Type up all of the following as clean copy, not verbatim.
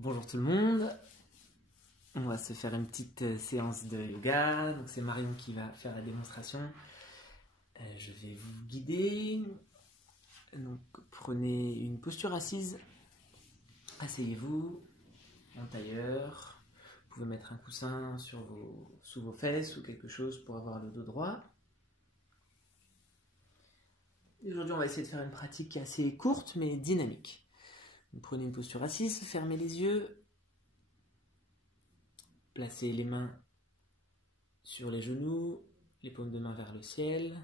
Bonjour tout le monde, on va se faire une petite séance de yoga. Donc c'est Marion qui va faire la démonstration. Je vais vous guider. Donc prenez une posture assise, asseyez-vous en tailleur. Vous pouvez mettre un coussin sous vos fesses ou quelque chose pour avoir le dos droit. Aujourd'hui on va essayer de faire une pratique assez courte mais dynamique. Vous prenez une posture assise, fermez les yeux, placez les mains sur les genoux, les paumes de main vers le ciel.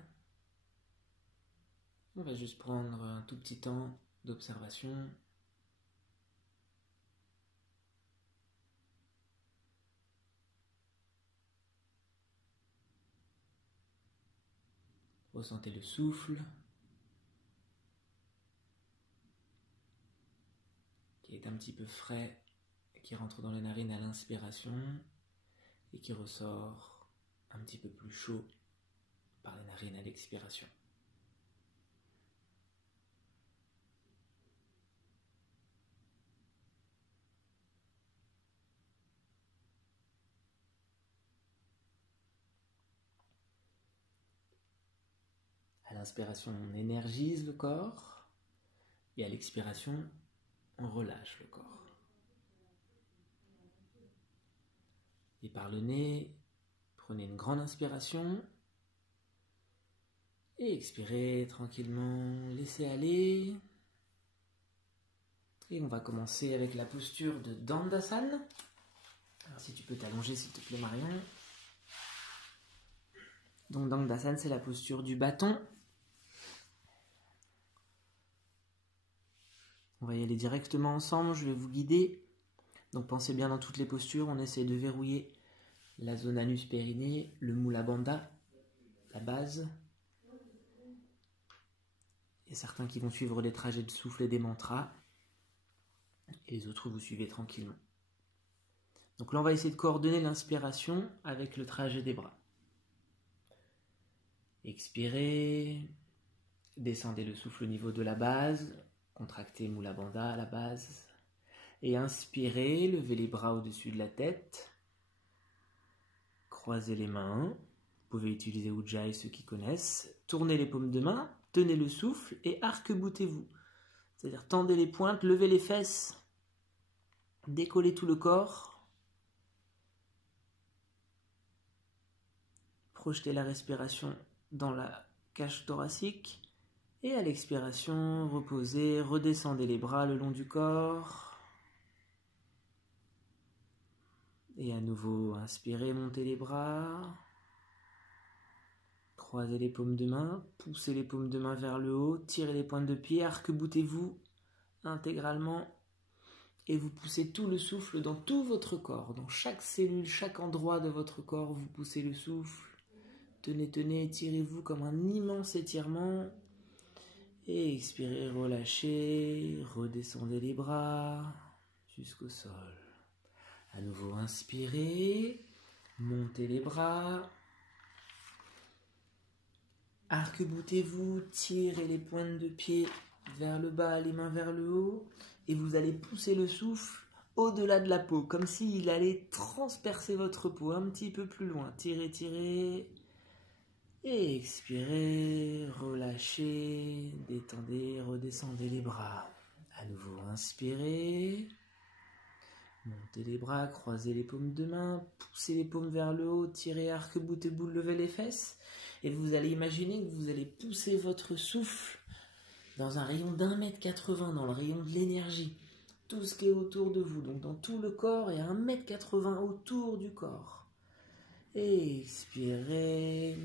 On va juste prendre un tout petit temps d'observation. Ressentez le souffle qui est un petit peu frais, qui rentre dans les narines à l'inspiration et qui ressort un petit peu plus chaud par les narines à l'expiration. À l'inspiration, on énergise le corps et à l'expiration, on relâche le corps. Et par le nez, prenez une grande inspiration et expirez tranquillement, laissez aller. Et on va commencer avec la posture de Dandasana. Alors si tu peux t'allonger s'il te plaît Marion. Donc Dandasana, c'est la posture du bâton. On va y aller directement ensemble, je vais vous guider. Donc pensez bien dans toutes les postures, on essaie de verrouiller la zone anus-périnée, le Mula Bandha, la base. Il y a certains qui vont suivre les trajets de souffle et des mantras. Et les autres, vous suivez tranquillement. Donc là, on va essayer de coordonner l'inspiration avec le trajet des bras. Expirez, descendez le souffle au niveau de la base, contractez Mula Bandha à la base. Et inspirez, levez les bras au-dessus de la tête. Croisez les mains. Vous pouvez utiliser Ujjayi, ceux qui connaissent. Tournez les paumes de main, tenez le souffle et arc-boutez-vous. C'est-à-dire tendez les pointes, levez les fesses, décollez tout le corps. Projetez la respiration dans la cage thoracique. Et à l'expiration, reposez, redescendez les bras le long du corps. Et à nouveau, inspirez, montez les bras. Croisez les paumes de main, poussez les paumes de main vers le haut, tirez les pointes de pied, arc-boutez-vous intégralement. Et vous poussez tout le souffle dans tout votre corps, dans chaque cellule, chaque endroit de votre corps, vous poussez le souffle. Tenez, tenez, étirez-vous comme un immense étirement. Et expirez, relâchez, redescendez les bras jusqu'au sol. À nouveau, inspirez, montez les bras. Arc-boutez-vous, tirez les pointes de pied vers le bas, les mains vers le haut. Et vous allez pousser le souffle au-delà de la peau, comme s'il allait transpercer votre peau un petit peu plus loin. Tirez, tirez. Et expirez, relâchez, détendez, redescendez les bras. À nouveau, inspirez. Montez les bras, croisez les paumes de main, poussez les paumes vers le haut, tirez, arc-boutez-vous, levez les fesses. Et vous allez imaginer que vous allez pousser votre souffle dans un rayon d'1,80 m, dans le rayon de l'énergie. Tout ce qui est autour de vous, donc dans tout le corps et 1,80 m autour du corps. Et expirez.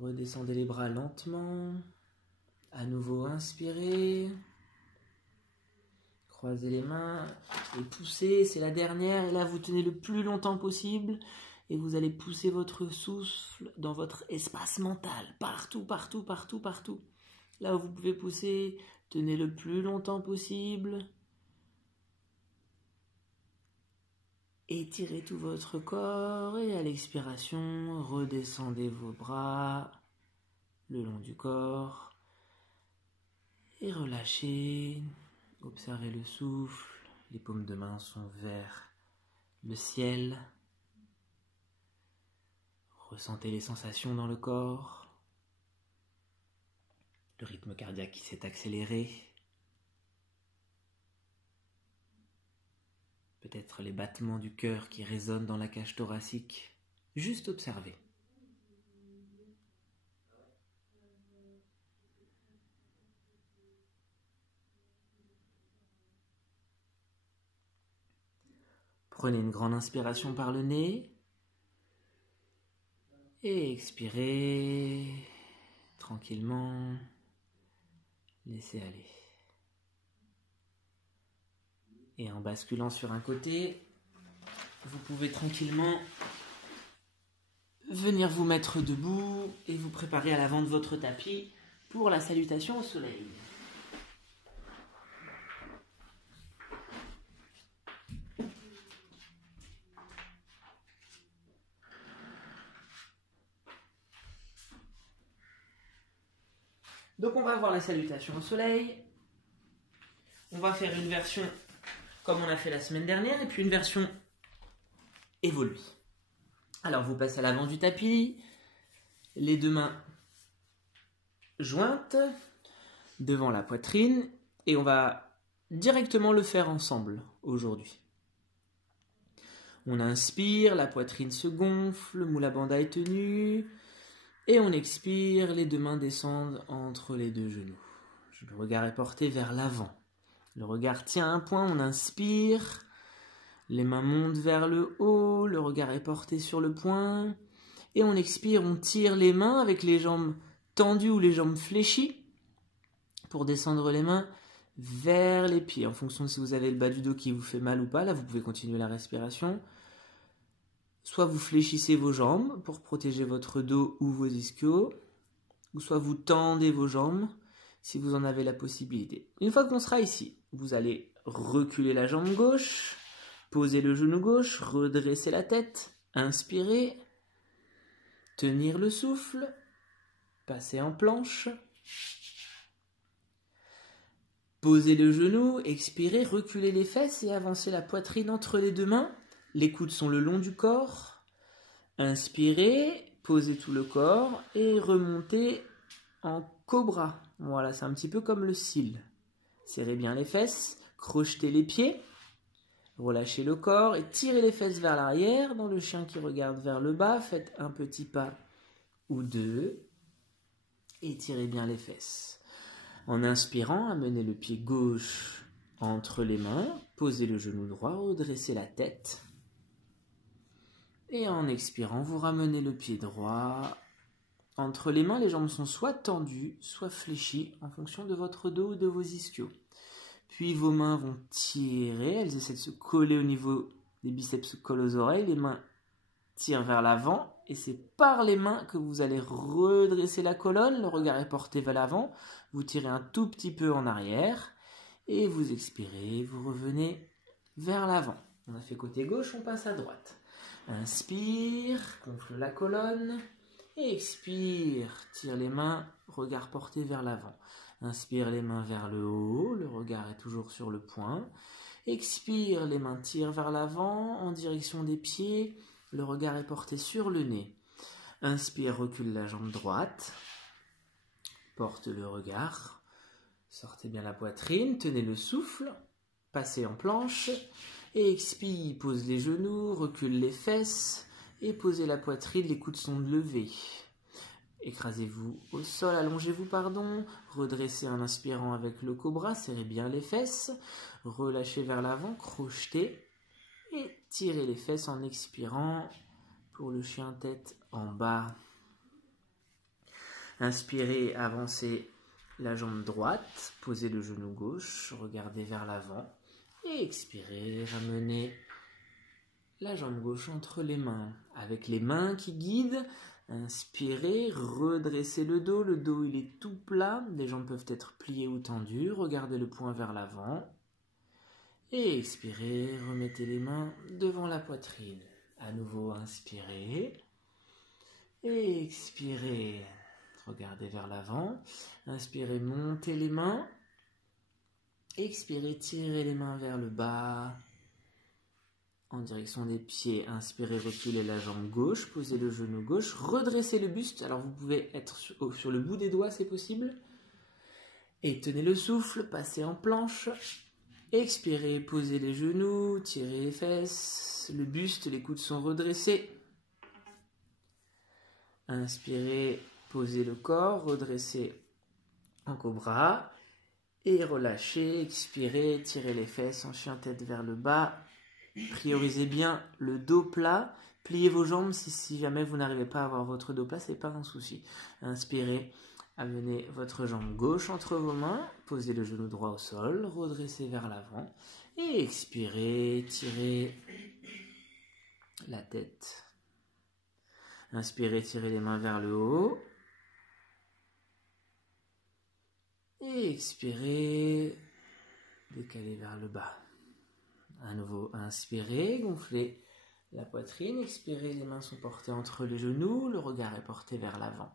Redescendez les bras lentement. À nouveau, inspirez. Croisez les mains et poussez, c'est la dernière. Et là, vous tenez le plus longtemps possible. Et vous allez pousser votre souffle dans votre espace mental. Partout, partout, partout, partout. Là où vous pouvez pousser, tenez le plus longtemps possible. Étirez tout votre corps. Et à l'expiration, redescendez vos bras le long du corps. Et relâchez. Observez le souffle. Les paumes de main sont vers le ciel. Ressentez les sensations dans le corps. Le rythme cardiaque qui s'est accéléré. Peut-être les battements du cœur qui résonnent dans la cage thoracique. Juste observez. Prenez une grande inspiration par le nez. Et expirez tranquillement. Laissez aller. Et en basculant sur un côté, vous pouvez tranquillement venir vous mettre debout et vous préparer à l'avant de votre tapis pour la salutation au soleil. Donc on va voir la salutation au soleil. On va faire une version comme on a fait la semaine dernière et puis une version évoluée. Alors vous passez à l'avant du tapis, les deux mains jointes devant la poitrine et on va directement le faire ensemble aujourd'hui. On inspire, la poitrine se gonfle, le moula bandha est tenu et on expire, les deux mains descendent entre les deux genoux. Le regard est porté vers l'avant. Le regard tient un point, on inspire, les mains montent vers le haut, le regard est porté sur le point, et on expire, on tire les mains avec les jambes tendues ou les jambes fléchies, pour descendre les mains vers les pieds, en fonction de si vous avez le bas du dos qui vous fait mal ou pas, là vous pouvez continuer la respiration. Soit vous fléchissez vos jambes pour protéger votre dos ou vos ischios, ou soit vous tendez vos jambes, si vous en avez la possibilité. Une fois qu'on sera ici, vous allez reculer la jambe gauche, poser le genou gauche, redresser la tête, inspirer, tenir le souffle, passer en planche, poser le genou, expirer, reculer les fesses et avancer la poitrine entre les deux mains. Les coudes sont le long du corps. Inspirez, posez tout le corps et remontez en cobra. Voilà, c'est un petit peu comme le cil. Serrez bien les fesses, crochetez les pieds, relâchez le corps et tirez les fesses vers l'arrière. Dans le chien qui regarde vers le bas, faites un petit pas ou deux et tirez bien les fesses. En inspirant, amenez le pied gauche entre les mains, posez le genou droit, redressez la tête. Et en expirant, vous ramenez le pied droit entre les mains. Les jambes sont soit tendues, soit fléchies en fonction de votre dos ou de vos ischios. Puis vos mains vont tirer, elles essaient de se coller au niveau des biceps, se collent aux oreilles. Les mains tirent vers l'avant et c'est par les mains que vous allez redresser la colonne. Le regard est porté vers l'avant. Vous tirez un tout petit peu en arrière et vous expirez, vous revenez vers l'avant. On a fait côté gauche, on passe à droite. Inspire, gonfle la colonne, et expire, tire les mains, regard porté vers l'avant. Inspire les mains vers le haut, le regard est toujours sur le point. Expire, les mains tirent vers l'avant, en direction des pieds, le regard est porté sur le nez. Inspire, recule la jambe droite, porte le regard, sortez bien la poitrine, tenez le souffle, passez en planche. Et expire, pose les genoux, recule les fesses et posez la poitrine, les coudes sont levés. Écrasez-vous au sol, allongez-vous, redressez en inspirant avec le cobra, serrez bien les fesses, relâchez vers l'avant, crochetez et tirez les fesses en expirant pour le chien tête en bas. Inspirez, avancez la jambe droite, posez le genou gauche, regardez vers l'avant. Et expirez, ramenez la jambe gauche entre les mains. Avec les mains qui guident, inspirez, redressez le dos il est tout plat, les jambes peuvent être pliées ou tendues, regardez le poing vers l'avant. Et expirez, remettez les mains devant la poitrine. À nouveau, inspirez et expirez, regardez vers l'avant. Inspirez, montez les mains. Expirez, tirez les mains vers le bas, en direction des pieds. Inspirez, reculez la jambe gauche, posez le genou gauche, redressez le buste. Alors vous pouvez être sur le bout des doigts, c'est possible. Et tenez le souffle, passez en planche. Expirez, posez les genoux, tirez les fesses, le buste, les coudes sont redressés. Inspirez, posez le corps, redressez en cobra. Et relâchez, expirez, tirez les fesses en chien tête vers le bas. Priorisez bien le dos plat. Pliez vos jambes si jamais vous n'arrivez pas à avoir votre dos plat, c'est pas un souci. Inspirez, amenez votre jambe gauche entre vos mains, posez le genou droit au sol, redressez vers l'avant et expirez, tirez la tête. Inspirez, tirez les mains vers le haut. Et expirez, décalez vers le bas. À nouveau, inspirez, gonflez la poitrine. Expirez, les mains sont portées entre les genoux, le regard est porté vers l'avant.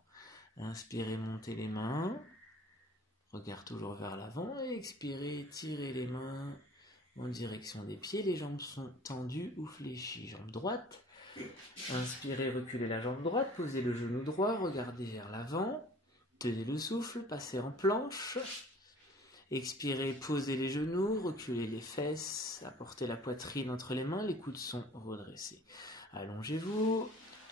Inspirez, montez les mains, regard toujours vers l'avant. Et expirez, tirez les mains en direction des pieds. Les jambes sont tendues ou fléchies. Jambe droite. Inspirez, reculez la jambe droite, posez le genou droit, regardez vers l'avant. Tenez le souffle, passez en planche. Expirez, posez les genoux, reculez les fesses, apportez la poitrine entre les mains, les coudes sont redressés. Allongez-vous.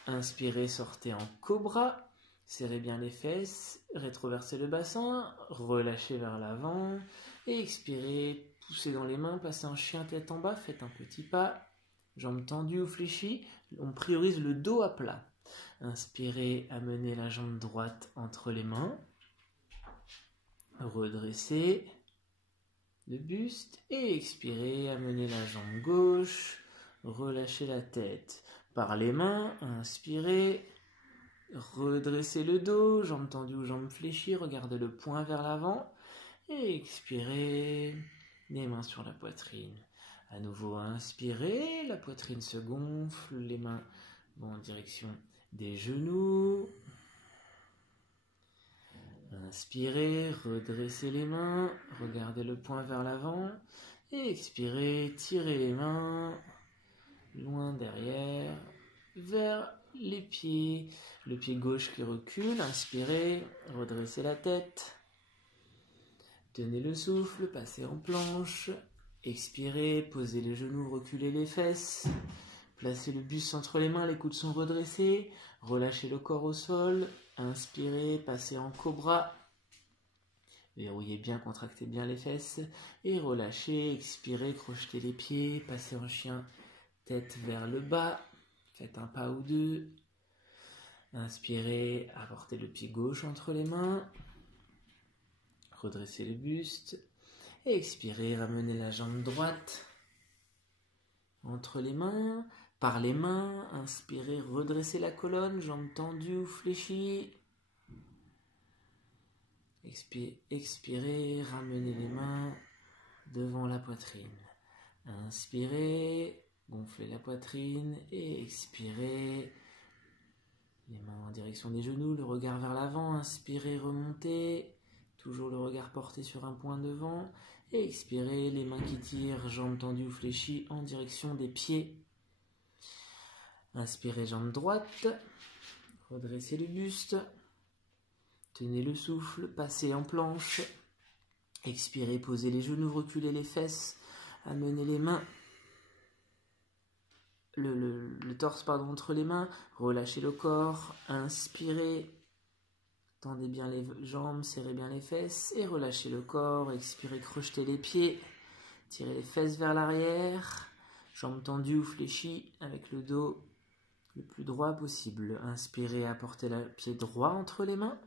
Inspirez, sortez en cobra. Serrez bien les fesses, rétroversez le bassin, relâchez vers l'avant. Et expirez, poussez dans les mains, passez en chien tête en bas, faites un petit pas. Jambes tendues ou fléchies, on priorise le dos à plat. Inspirez, amenez la jambe droite entre les mains. Redressez le buste et expirez, amenez la jambe gauche. Relâchez la tête. Par les mains, inspirez. Redressez le dos, jambes tendues ou jambes fléchies. Regardez le poing vers l'avant. Et expirez, les mains sur la poitrine. À nouveau, inspirez, la poitrine se gonfle, les mains vont en direction des genoux. Inspirez, redressez les mains, regardez le poing vers l'avant. Et expirez, tirez les mains loin derrière, vers les pieds. Le pied gauche qui recule, inspirez, redressez la tête. Tenez le souffle, passez en planche. Expirez, posez les genoux, reculez les fesses. Placez le buste entre les mains, les coudes sont redressés. Relâchez le corps au sol. Inspirez, passez en cobra. Verrouillez bien, contractez bien les fesses. Et relâchez, expirez, crochetez les pieds. Passez en chien, tête vers le bas. Faites un pas ou deux. Inspirez, apportez le pied gauche entre les mains. Redressez le buste. Et expirez, ramenez la jambe droite entre les mains. Par les mains, inspirez, redressez la colonne, jambes tendues ou fléchies. Expirez, ramenez les mains devant la poitrine. Inspirez, gonflez la poitrine et expirez. Les mains en direction des genoux, le regard vers l'avant. Inspirez, remontez. Toujours le regard porté sur un point devant. Et expirez, les mains qui tirent, jambes tendues ou fléchies en direction des pieds. Inspirez, jambe droite. Redressez le buste. Tenez le souffle, passez en planche. Expirez, posez les genoux, reculez les fesses. Amenez les mains, le torse entre les mains. Relâchez le corps. Inspirez. Tendez bien les jambes, serrez bien les fesses et relâchez le corps. Expirez, crochetez les pieds. Tirez les fesses vers l'arrière. Jambes tendues ou fléchies avec le dos le plus droit possible. Inspirez, apportez le pied droit entre les mains.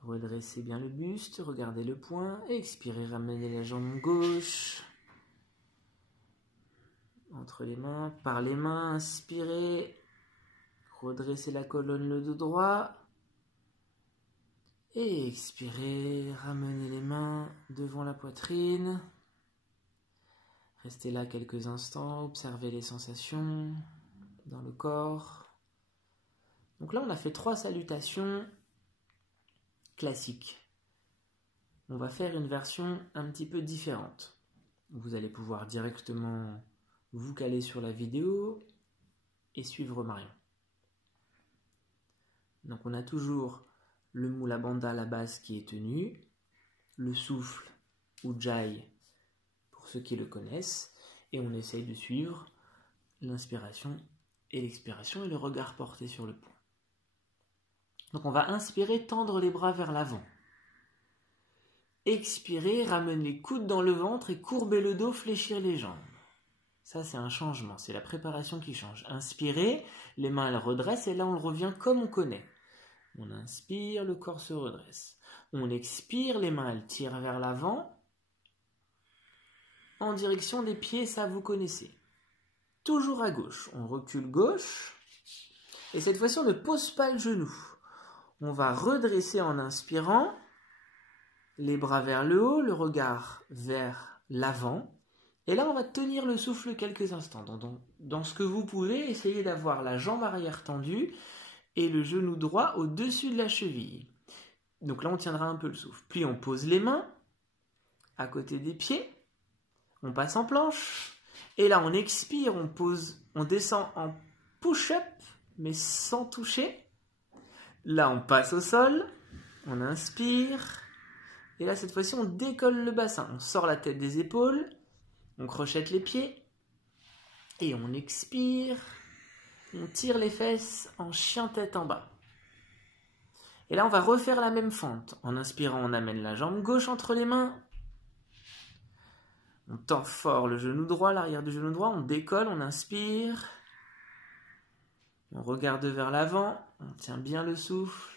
Redressez bien le buste, regardez le poing. Expirez, ramenez la jambe gauche entre les mains. Par les mains, inspirez. Redressez la colonne, le dos droit. Et expirez, ramenez les mains devant la poitrine. Restez là quelques instants, observez les sensations dans le corps. Donc là, on a fait 3 salutations classiques. on va faire une version un petit peu différente. Vous allez pouvoir directement vous caler sur la vidéo et suivre Marion. Donc on a toujours le Mula Bandha à la base qui est tenu, le souffle Ujjayi pour ceux qui le connaissent, et on essaye de suivre l'inspiration et l'expiration et le regard porté sur le point. Donc on va inspirer, tendre les bras vers l'avant. Expirer, ramène les coudes dans le ventre et courber le dos, fléchir les jambes. Ça c'est un changement, c'est la préparation qui change. Inspirer, les mains elles redressent et là on revient comme on connaît. On inspire, le corps se redresse. On expire, les mains elles tirent vers l'avant. En direction des pieds, ça vous connaissez. Toujours à gauche, on recule gauche. Et cette fois-ci on ne pose pas le genou. On va redresser en inspirant. Les bras vers le haut, le regard vers l'avant. Et là, on va tenir le souffle quelques instants. Dans ce que vous pouvez, essayez d'avoir la jambe arrière tendue et le genou droit au-dessus de la cheville. Donc là, on tiendra un peu le souffle. Puis on pose les mains à côté des pieds. On passe en planche. Et là, on expire, on descend en push-up, mais sans toucher. Là, on passe au sol. On inspire. Et là, cette fois-ci, on décolle le bassin. On sort la tête des épaules. On crochette les pieds. Et on expire. On tire les fesses en chien tête en bas. Et là, on va refaire la même fente. En inspirant, on amène la jambe gauche entre les mains. On tend fort le genou droit, l'arrière du genou droit. On décolle, on inspire. On regarde vers l'avant. On tient bien le souffle.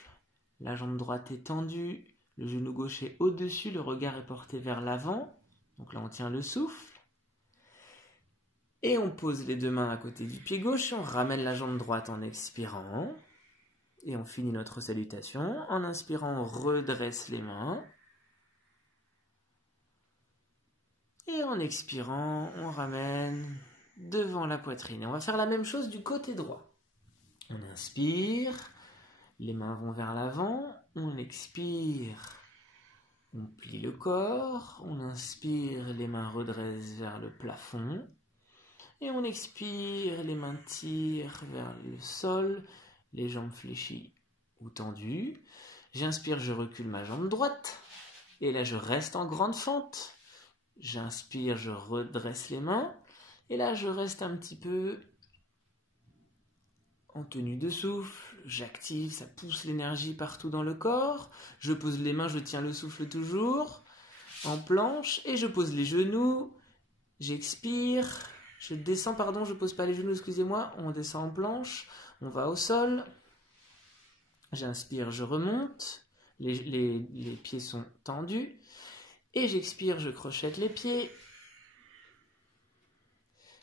La jambe droite est tendue. Le genou gauche est au-dessus, le regard est porté vers l'avant. Donc là, on tient le souffle. Et on pose les deux mains à côté du pied gauche. On ramène la jambe droite en expirant. Et on finit notre salutation. En inspirant, on redresse les mains. Et en expirant, on ramène devant la poitrine. Et on va faire la même chose du côté droit. On inspire. Les mains vont vers l'avant, on expire, on plie le corps, on inspire, les mains redressent vers le plafond, et on expire, les mains tirent vers le sol, les jambes fléchies ou tendues. J'inspire, je recule ma jambe droite, et là je reste en grande fente. J'inspire, je redresse les mains, et là je reste un petit peu en tenue de souffle, j'active, ça pousse l'énergie partout dans le corps. Je pose les mains, je tiens le souffle toujours. En planche, et je pose les genoux. J'expire, je descends, pardon, je pose pas les genoux, excusez-moi. On descend en planche, on va au sol. J'inspire, je remonte. Les pieds sont tendus. Et j'expire, je crochette les pieds.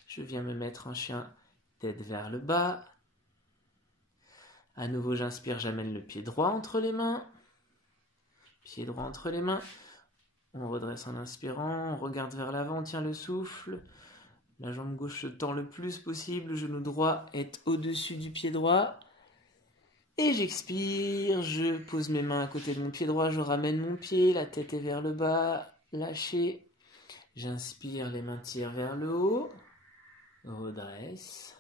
Je viens me mettre en chien, tête vers le bas. À nouveau, j'inspire, j'amène le pied droit entre les mains. Pied droit entre les mains. On redresse en inspirant, on regarde vers l'avant, on tient le souffle. La jambe gauche se tend le plus possible, le genou droit est au-dessus du pied droit. Et j'expire, je pose mes mains à côté de mon pied droit, je ramène mon pied, la tête est vers le bas, lâchez. J'inspire, les mains tirent vers le haut. Redresse.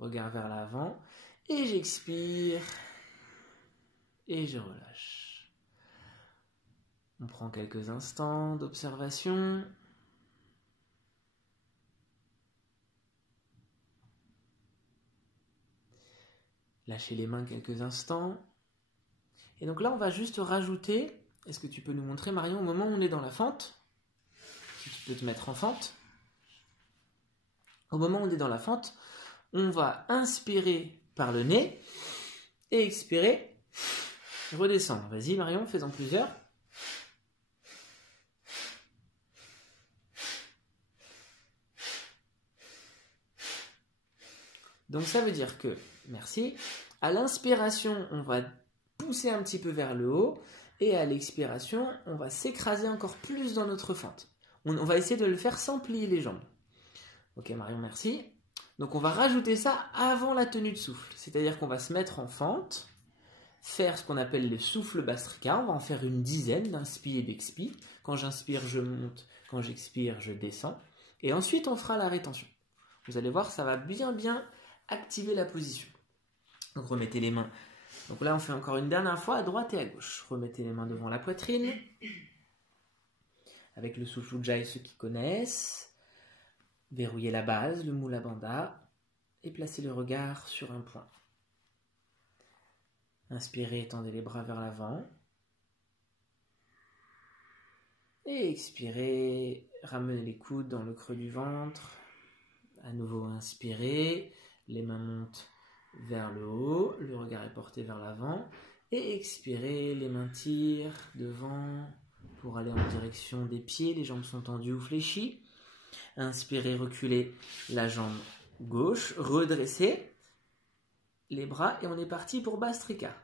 Regard vers l'avant. Et j'expire et je relâche. On prend quelques instants d'observation. Lâchez les mains quelques instants. Et donc là, on va juste rajouter, est-ce que tu peux nous montrer, Marion, au moment où on est dans la fente, si tu peux te mettre en fente. Au moment où on est dans la fente, on va inspirer par le nez et expirer, redescendre. Vas-y Marion, fais-en plusieurs. Donc ça veut dire que, merci, à l'inspiration, on va pousser un petit peu vers le haut et à l'expiration, on va s'écraser encore plus dans notre fente. On va essayer de le faire sans plier les jambes. Ok Marion, merci. Donc on va rajouter ça avant la tenue de souffle, c'est-à-dire qu'on va se mettre en fente faire ce qu'on appelle le souffle Bastrika. On va en faire une dizaine d'inspi et d'expi. Quand j'inspire, je monte. Quand j'expire, je descends. Et ensuite, on fera la rétention. Vous allez voir, ça va bien activer la position. Donc remettez les mains. Donc là, on fait encore une dernière fois à droite et à gauche. Remettez les mains devant la poitrine. Avec le souffle Ujjayi, ceux qui connaissent. Verrouillez la base, le Mula Bandha. Et placez le regard sur un point. Inspirez, étendez les bras vers l'avant. Et expirez, ramenez les coudes dans le creux du ventre. À nouveau, inspirez, les mains montent vers le haut, le regard est porté vers l'avant. Et expirez, les mains tirent devant pour aller en direction des pieds. Les jambes sont tendues ou fléchies. Inspirez, reculez la jambe gauche, redressez les bras et on est parti pour Bastrika.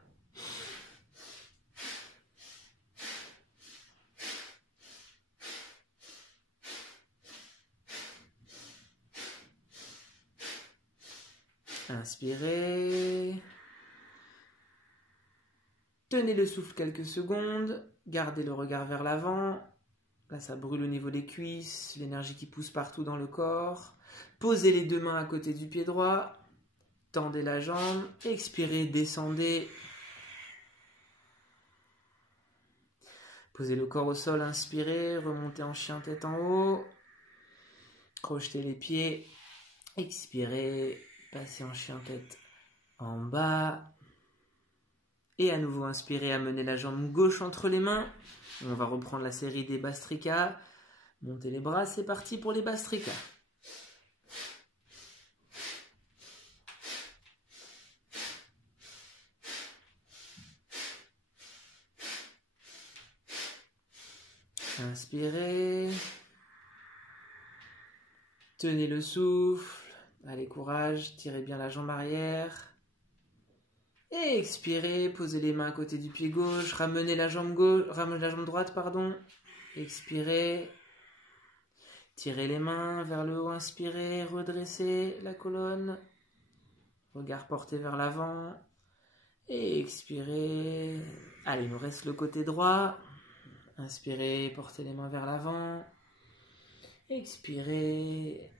Inspirez. Tenez le souffle quelques secondes. Gardez le regard vers l'avant. Là, ça brûle au niveau des cuisses. L'énergie qui pousse partout dans le corps. Posez les deux mains à côté du pied droit. Tendez la jambe. Expirez, descendez. Posez le corps au sol. Inspirez. Remontez en chien tête en haut. Crochetez les pieds. Expirez. Passez en chien tête en bas. Et à nouveau, inspirez, amenez la jambe gauche entre les mains. On va reprendre la série des Bastrika. Montez les bras, c'est parti pour les Bastrika. Inspirez. Tenez le souffle. Allez, courage, tirez bien la jambe arrière. Et expirez, posez les mains à côté du pied gauche, ramenez la jambe droite, pardon. Expirez. Tirez les mains vers le haut, inspirez, redressez la colonne. Regard porté vers l'avant. Et expirez. Allez, il nous reste le côté droit. Inspirez, portez les mains vers l'avant. Expirez.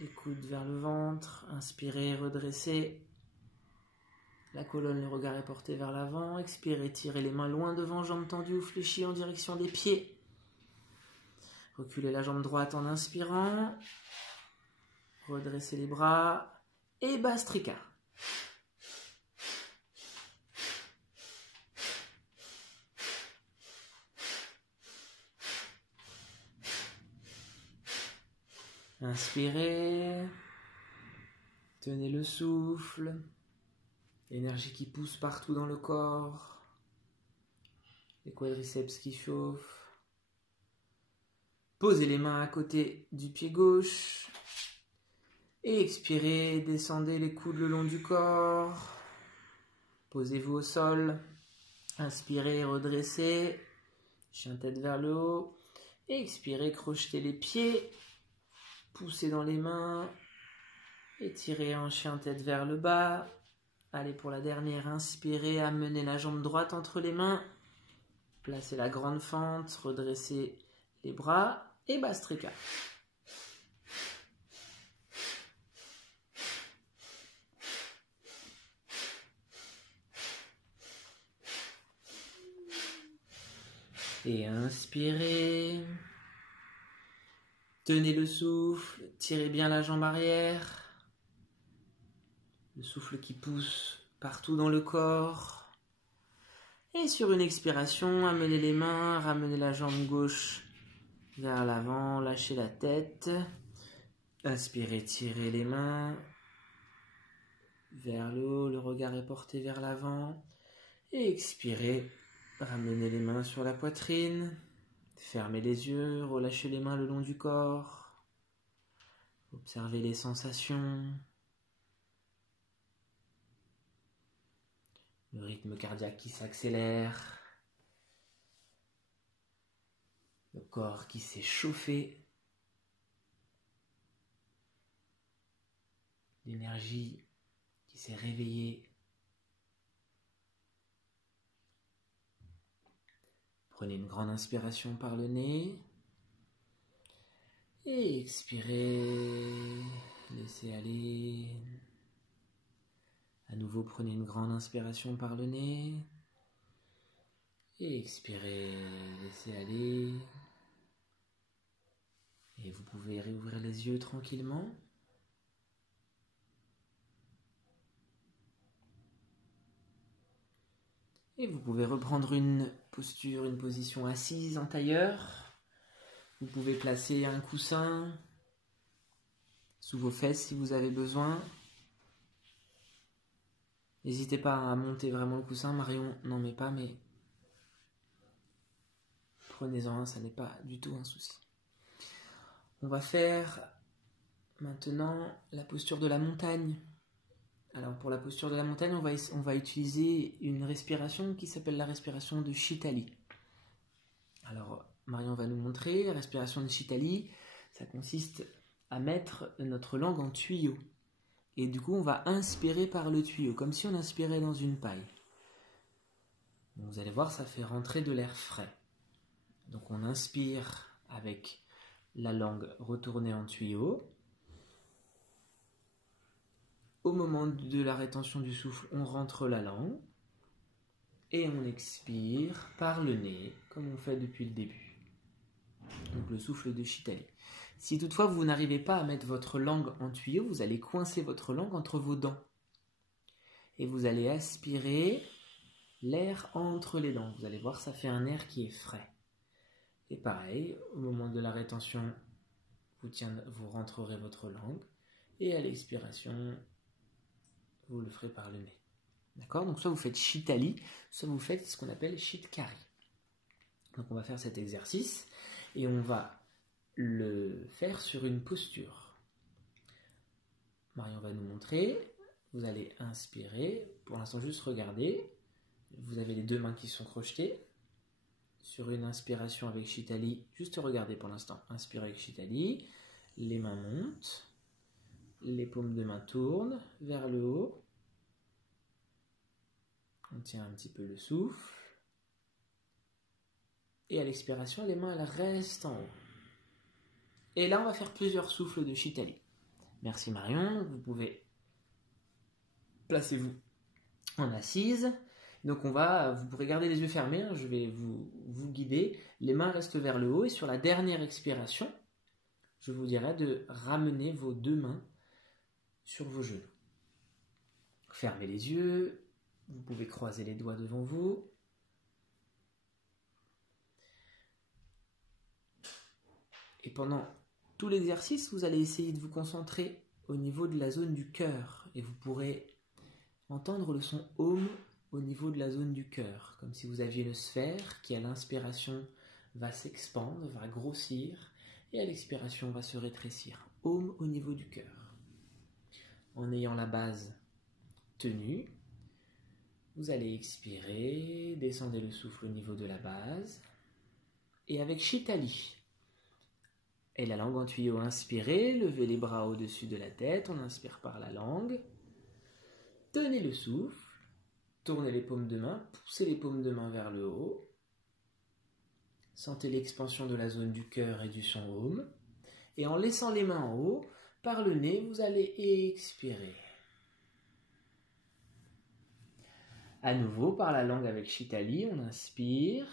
Les coudes vers le ventre. Inspirez, redressez. La colonne, le regard est porté vers l'avant. Expirez, tirez les mains loin devant, jambes tendues ou fléchies en direction des pieds. Reculez la jambe droite en inspirant. Redressez les bras. Et Bastrika. Inspirez. Tenez le souffle. L'énergie qui pousse partout dans le corps. Les quadriceps qui chauffent. Posez les mains à côté du pied gauche. Et expirez, descendez les coudes le long du corps. Posez-vous au sol. Inspirez, redressez. Chien tête vers le haut. Et expirez, crochetez les pieds. Poussez dans les mains. Étirez en chien tête vers le bas. Allez, pour la dernière, inspirez, amenez la jambe droite entre les mains. Placez la grande fente, redressez les bras et Bastrika. Et inspirez. Tenez le souffle, tirez bien la jambe arrière. Le souffle qui pousse partout dans le corps. Et sur une expiration, amenez les mains, ramenez la jambe gauche vers l'avant, lâchez la tête. Inspirez, tirez les mains vers le haut, le regard est porté vers l'avant. Et expirez, ramenez les mains sur la poitrine. Fermez les yeux, relâchez les mains le long du corps. Observez les sensations. Le rythme cardiaque qui s'accélère. Le corps qui s'est chauffé. L'énergie qui s'est réveillée. Prenez une grande inspiration par le nez. Et expirez. Laissez aller. À nouveau, prenez une grande inspiration par le nez. Et expirez. Laissez aller. Et vous pouvez réouvrir les yeux tranquillement. Et vous pouvez reprendre une posture, une position assise en tailleur. Vous pouvez placer un coussin sous vos fesses si vous avez besoin. N'hésitez pas à monter vraiment le coussin. Marion n'en met pas, mais prenez-en un, ça n'est pas du tout un souci. On va faire maintenant la posture de la montagne. Alors pour la posture de la montagne, on va utiliser une respiration qui s'appelle la respiration de Shitali. Alors Marion va nous montrer. La respiration de Shitali, ça consiste à mettre notre langue en tuyau. Et du coup, on va inspirer par le tuyau, comme si on inspirait dans une paille. Donc, vous allez voir, ça fait rentrer de l'air frais. Donc on inspire avec la langue retournée en tuyau. Au moment de la rétention du souffle, on rentre la langue. Et on expire par le nez, comme on fait depuis le début. Donc le souffle de Shitali. Si toutefois vous n'arrivez pas à mettre votre langue en tuyau, vous allez coincer votre langue entre vos dents. Et vous allez aspirer l'air entre les dents. Vous allez voir, ça fait un air qui est frais. Et pareil, au moment de la rétention, vous rentrerez votre langue. Et à l'expiration, vous le ferez par le nez. D'accord? Donc soit vous faites Shitali, soit vous faites ce qu'on appelle Shitkari. Donc on va faire cet exercice et on va le faire sur une posture. Marion va nous montrer. Vous allez inspirer. Pour l'instant, juste regarder. Vous avez les deux mains qui sont crochetées. Sur une inspiration avec Shitali, juste regardez pour l'instant. Inspirez avec Shitali. Les mains montent. Les paumes de main tournent vers le haut. On tient un petit peu le souffle. Et à l'expiration, les mains elles restent en haut. Et là, on va faire plusieurs souffles de Shitali. Merci Marion. Vous pouvez placez-vous en assise. Donc vous pourrez garder les yeux fermés. Hein, je vais vous guider. Les mains restent vers le haut. Et sur la dernière expiration, je vous dirai de ramener vos deux mains sur vos genoux. Fermez les yeux. Vous pouvez croiser les doigts devant vous. Et pendant tout l'exercice, vous allez essayer de vous concentrer au niveau de la zone du cœur. Et vous pourrez entendre le son Om au niveau de la zone du cœur. Comme si vous aviez une sphère qui, à l'inspiration, va s'expandre, va grossir. Et à l'expiration, va se rétrécir. Om au niveau du cœur. En ayant la base tenue, vous allez expirer, descendez le souffle au niveau de la base. Et avec Shitali, et la langue en tuyau, inspirez, levez les bras au-dessus de la tête, on inspire par la langue. Tenez le souffle, tournez les paumes de main, poussez les paumes de main vers le haut. Sentez l'expansion de la zone du cœur et du son Om. Et en laissant les mains en haut, par le nez, vous allez expirer. À nouveau, par la langue avec Shitali, on inspire.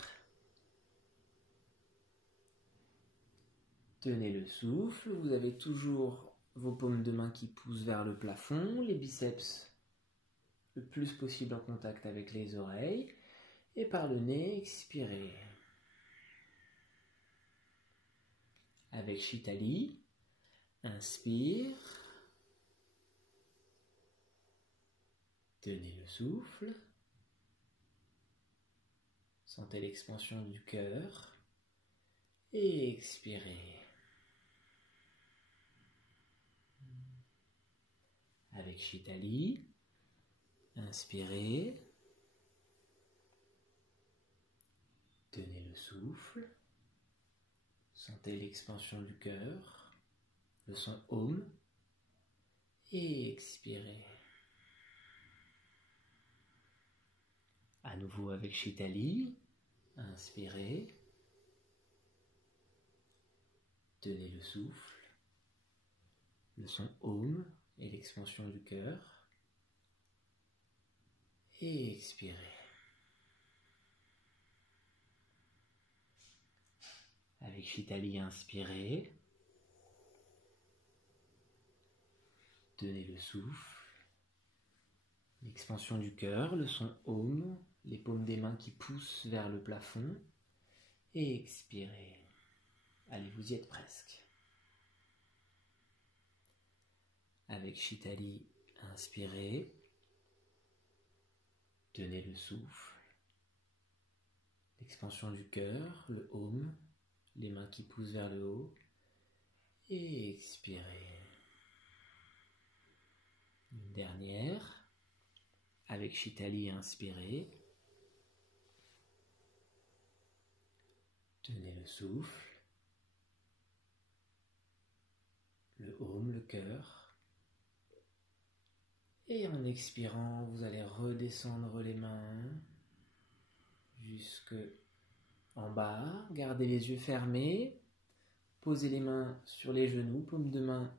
Tenez le souffle, vous avez toujours vos paumes de main qui poussent vers le plafond, les biceps le plus possible en contact avec les oreilles, et par le nez, expirez. Avec Shitali, inspire, tenez le souffle, sentez l'expansion du cœur, et expirez. Avec Shitali, inspirez, tenez le souffle, sentez l'expansion du cœur, le son Om, et expirez. À nouveau avec Shitali, Inspirez. Tenez le souffle. Le son Om et l'expansion du cœur. Et expirez. Avec Chitali, inspirez. Tenez le souffle. L'expansion du cœur, le son Om, les paumes des mains qui poussent vers le plafond. Et expirez. Allez, vous y êtes presque. Avec Chitali, inspirez. Tenez le souffle. L'expansion du cœur, le Om, les mains qui poussent vers le haut. Et expirez. Une dernière. Avec Chitali, inspirez. Tenez le souffle. Le Om, le cœur. Et en expirant, vous allez redescendre les mains jusque en bas. Gardez les yeux fermés. Posez les mains sur les genoux, paumes de main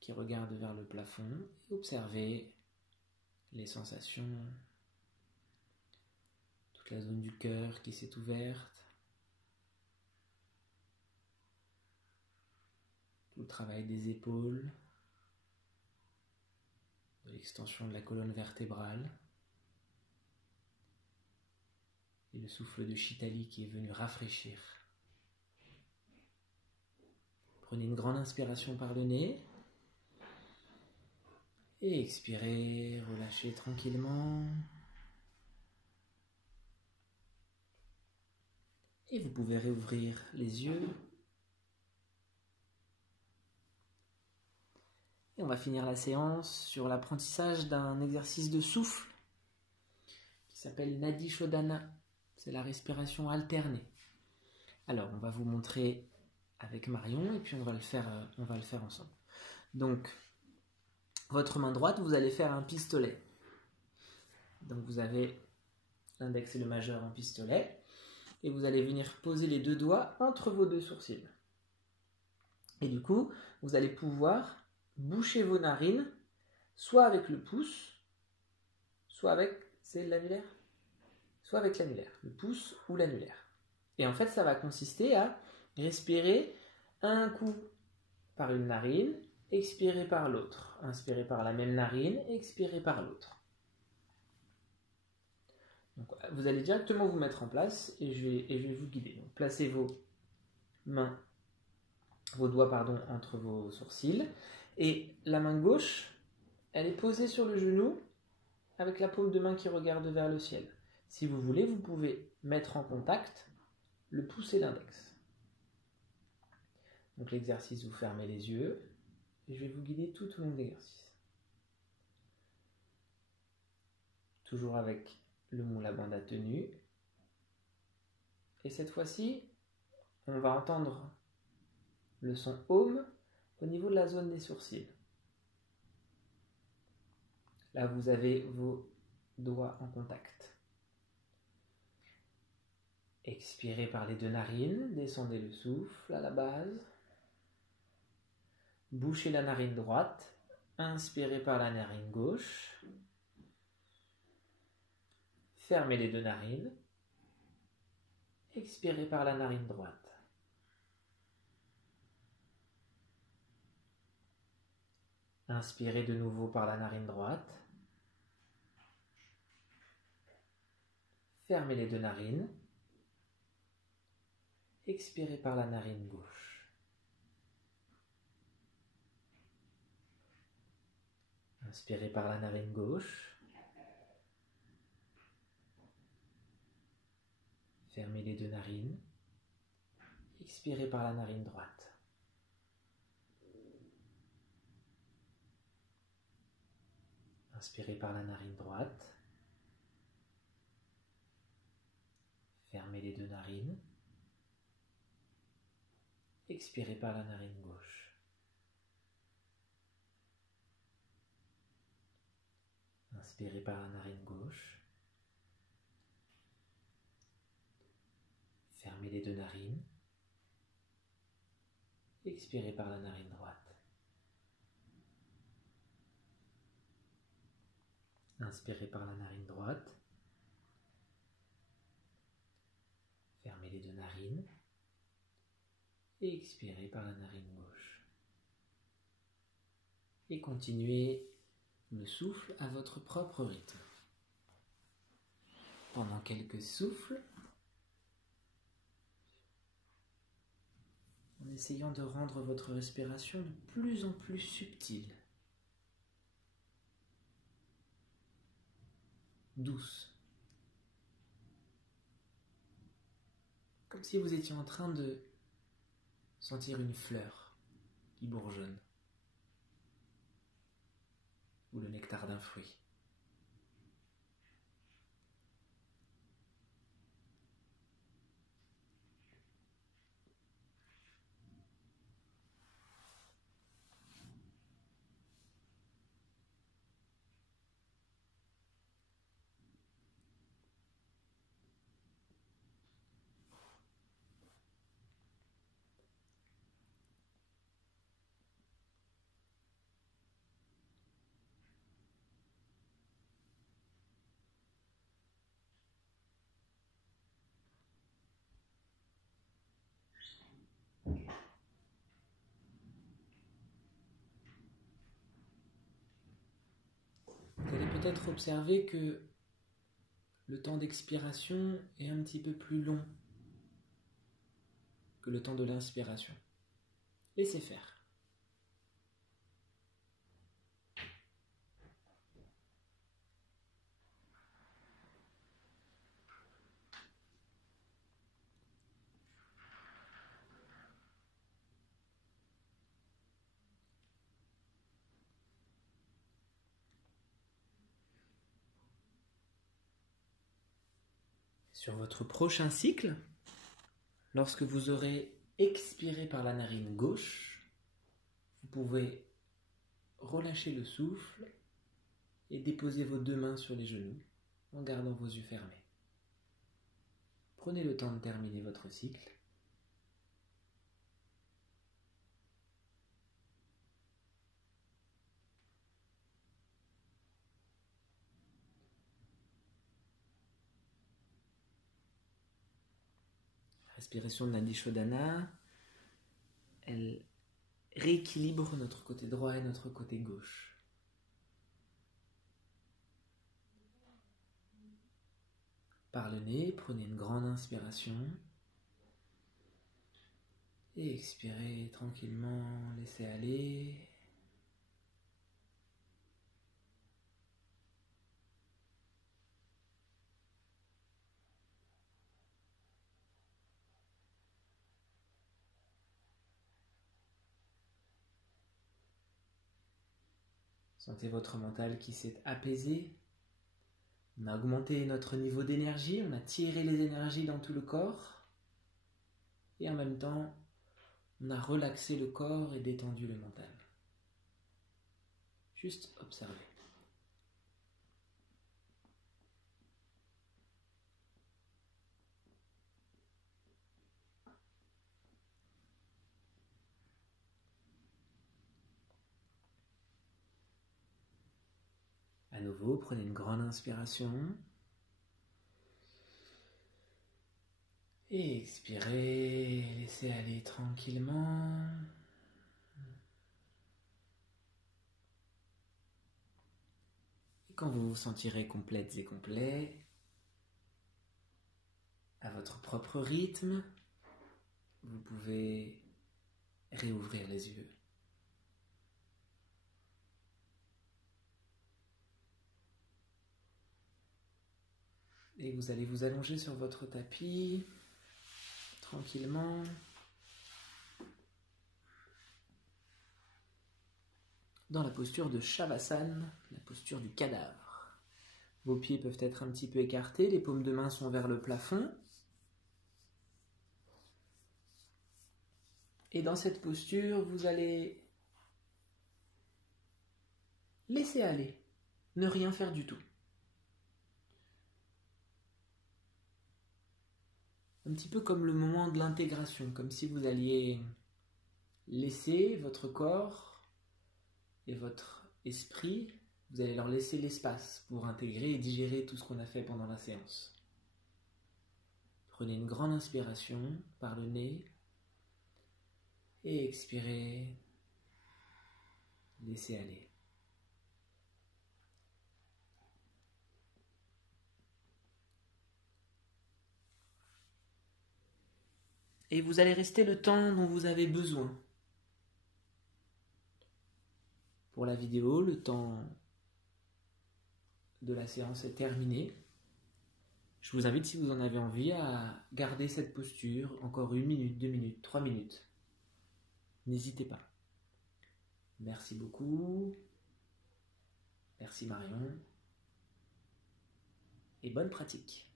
qui regardent vers le plafond. Et observez les sensations, toute la zone du cœur qui s'est ouverte. Tout le travail des épaules, de l'extension de la colonne vertébrale et le souffle de Chitali qui est venu rafraîchir. Prenez une grande inspiration par le nez et expirez, relâchez tranquillement. Et vous pouvez réouvrir les yeux. Et on va finir la séance sur l'apprentissage d'un exercice de souffle qui s'appelle Nadi Shodhana. C'est la respiration alternée. Alors, on va vous montrer avec Marion et puis on va le faire ensemble. Donc, votre main droite, vous allez faire un pistolet. Donc, vous avez l'index et le majeur en pistolet et vous allez venir poser les deux doigts entre vos deux sourcils. Et du coup, vous allez pouvoir boucher vos narines, soit avec le pouce, soit avec, c'est l'annulaire, soit avec l'annulaire, le pouce ou l'annulaire. Et en fait, ça va consister à respirer un coup par une narine, expirer par l'autre, inspirer par la même narine, expirer par l'autre. Donc, vous allez directement vous mettre en place et je vais vous guider. Donc, placez vos doigts entre vos sourcils. Et la main gauche, elle est posée sur le genou avec la paume de main qui regarde vers le ciel. Si vous voulez, vous pouvez mettre en contact le pouce et l'index. Donc l'exercice, vous fermez les yeux et je vais vous guider tout au long de l'exercice. Toujours avec le Mula Bandha tenu. Et cette fois-ci, on va entendre le son Om au niveau de la zone des sourcils. Là, vous avez vos doigts en contact. Expirez par les deux narines, descendez le souffle à la base. Bouchez la narine droite, inspirez par la narine gauche. Fermez les deux narines. Expirez par la narine droite. Inspirez de nouveau par la narine droite. Fermez les deux narines. Expirez par la narine gauche. Inspirez par la narine gauche. Fermez les deux narines. Expirez par la narine droite. Inspirez par la narine droite. Fermez les deux narines. Expirez par la narine gauche. Inspirez par la narine gauche. Fermez les deux narines. Expirez par la narine droite. Inspirez par la narine droite. Fermez les deux narines. Et expirez par la narine gauche. Et continuez le souffle à votre propre rythme. Pendant quelques souffles, en essayant de rendre votre respiration de plus en plus subtile, douce, comme si vous étiez en train de sentir une fleur qui bourgeonne, ou le nectar d'un fruit. Vous allez peut-être observer que le temps d'expiration est un petit peu plus long que le temps de l'inspiration. Laissez faire. Sur votre prochain cycle, lorsque vous aurez expiré par la narine gauche, vous pouvez relâcher le souffle et déposer vos deux mains sur les genoux en gardant vos yeux fermés. Prenez le temps de terminer votre cycle. La respiration de Nadi Shodhana, elle rééquilibre notre côté droit et notre côté gauche. Par le nez, prenez une grande inspiration et expirez tranquillement, laissez aller. Sentez votre mental qui s'est apaisé. On a augmenté notre niveau d'énergie, on a tiré les énergies dans tout le corps. Et en même temps, on a relaxé le corps et détendu le mental. Juste observez. À nouveau, prenez une grande inspiration. Et expirez, laissez aller tranquillement. Et quand vous vous sentirez complètes et complets, à votre propre rythme, vous pouvez réouvrir les yeux. Et vous allez vous allonger sur votre tapis, tranquillement. Dans la posture de Shavasana, la posture du cadavre. Vos pieds peuvent être un petit peu écartés, les paumes de main sont vers le plafond. Et dans cette posture, vous allez laisser aller, ne rien faire du tout. un petit peu comme le moment de l'intégration, comme si vous alliez laisser votre corps et votre esprit, vous allez leur laisser l'espace pour intégrer et digérer tout ce qu'on a fait pendant la séance. Prenez une grande inspiration par le nez et expirez, laissez aller. Et vous allez rester le temps dont vous avez besoin. Pour la vidéo, le temps de la séance est terminé. Je vous invite, si vous en avez envie, à garder cette posture encore 1 minute, 2 minutes, 3 minutes. N'hésitez pas. Merci beaucoup. Merci Marion. Et bonne pratique.